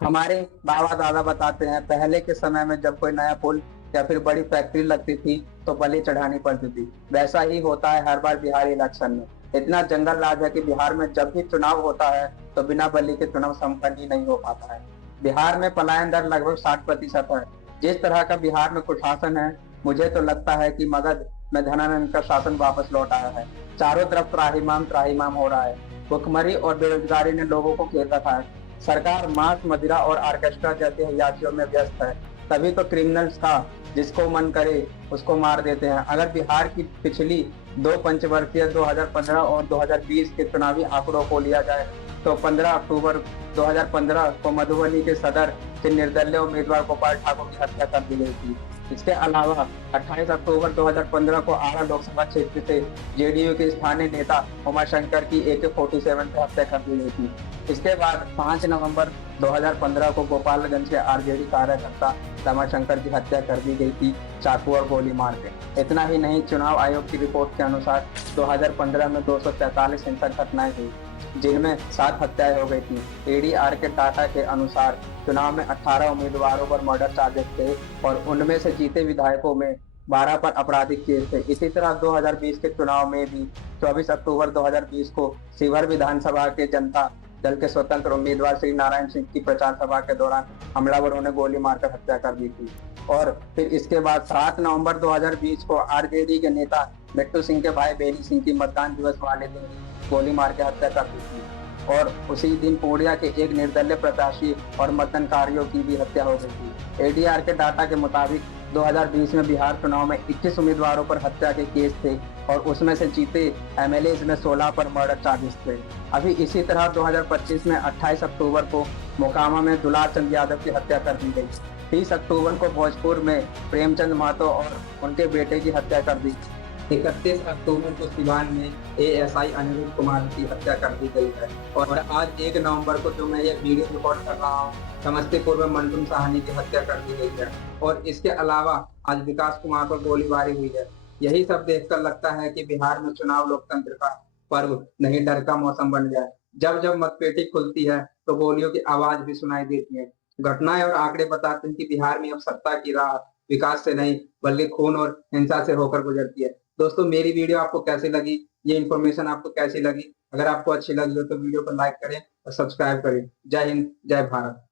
हमारे बाबा दादा बताते हैं पहले के समय में जब कोई नया पुल या फिर बड़ी फैक्ट्री लगती थी तो बलि चढ़ानी पड़ती थी। वैसा ही होता है हर बार बिहार इलेक्शन में। इतना जंगल राज है कि बिहार में जब भी चुनाव होता है तो बिना बलि के चुनाव संपन्न ही नहीं हो पाता है। बिहार में पलायन दर लगभग 60% है। जिस तरह का बिहार में कुशासन है, मुझे तो लगता है कि मगध में धनानंद का शासन वापस लौट आया है। चारों तरफ त्राहिमाम त्राहिमाम हो रहा है। भुखमरी और बेरोजगारी ने लोगों को घेर रखा है। सरकार मांस मदिरा और ऑर्केस्ट्रा जैसे हयातियों में व्यस्त है। तभी तो क्रिमिनल्स का जिसको मन करे उसको मार देते हैं। अगर बिहार की पिछली दो पंचवर्षीय 2015 और 2020 के चुनावी आंकड़ों को लिया जाए तो 15 अक्टूबर 2015 को मधुबनी के सदर से निर्दलीय उम्मीदवार गोपाल ठाकुर की हत्या कर दी गई थी। इसके अलावा 28 अक्टूबर 2015 को आरा लोकसभा क्षेत्र से जेडीयू के स्थानीय नेता उमाशंकर की AK-47 से हत्या कर दी गई थी। इसके बाद 5 नवंबर 2015 को गोपालगंज के आरजेडी कार्यकर्ता रमाशंकर की हत्या कर दी गई थी, चाकू और गोली मार के। इतना ही नहीं, चुनाव आयोग की रिपोर्ट के अनुसार 2015 में 243 हिंसक घटनाएं हुई, जिनमें 7 हत्याएं हो गई थी। एडीआर के डाटा के अनुसार चुनाव में 18 उम्मीदवारों पर मर्डर चार्जेस थे और उनमें से जीते विधायकों में 12 पर आपराधिक केस थे। इसी तरह 2020 के चुनाव में भी 24 अक्टूबर 2020 को शिवहर विधानसभा के जनता दल के स्वतंत्र उम्मीदवार श्री नारायण सिंह की प्रचार सभा के दौरान हमलावरों ने गोली मारकर हत्या कर दी थी। और फिर इसके बाद 7 नवंबर 2020 को आरजेडी के नेता बिट्टू सिंह के भाई बेनी सिंह की मतदान दिवस वाले दिन गोली मार के हत्या कर दी थी। और उसी दिन पूर्णिया के एक निर्दलीय प्रत्याशी और मतदानकारियों की भी हत्या हो गई थी। एडीआर के डाटा के मुताबिक 2020 में बिहार चुनाव में 21 उम्मीदवारों पर हत्या के केस थे और उसमें से जीते एमएलए में 16 पर मर्डर चार्जेस थे। अभी इसी तरह 2025 में 28 अक्टूबर को मोकामा में दुलार चंद यादव की हत्या कर दी गई। 30 अक्टूबर को भोजपुर में प्रेमचंद महतो और उनके बेटे की हत्या कर दी। 31 अक्टूबर को सिवान में एएसआई अनिरुद्ध कुमार की हत्या कर दी गई है। और आज 1 नवंबर को जो मैं ये वीडियो रिकॉर्ड कर रहा हूँ, समस्तीपुर में मंटून साहनी की हत्या कर दी गई है। और इसके अलावा आज विकास कुमार पर गोलीबारी हुई है। यही सब देखकर लगता है कि बिहार में चुनाव लोकतंत्र का पर्व नहीं, डर का मौसम बन गया है। जब जब मतपेटी खुलती है तो गोलियों की आवाज भी सुनाई देती है। घटनाएं और आंकड़े बताते हैं कि बिहार में अब सत्ता की राह विकास से नहीं बल्कि खून और हिंसा से होकर गुजरती है। दोस्तों, मेरी वीडियो आपको कैसी लगी, ये इन्फॉर्मेशन आपको कैसी लगी? अगर आपको अच्छी लगी हो तो वीडियो को लाइक करें और सब्सक्राइब करें। जय हिंद, जय भारत।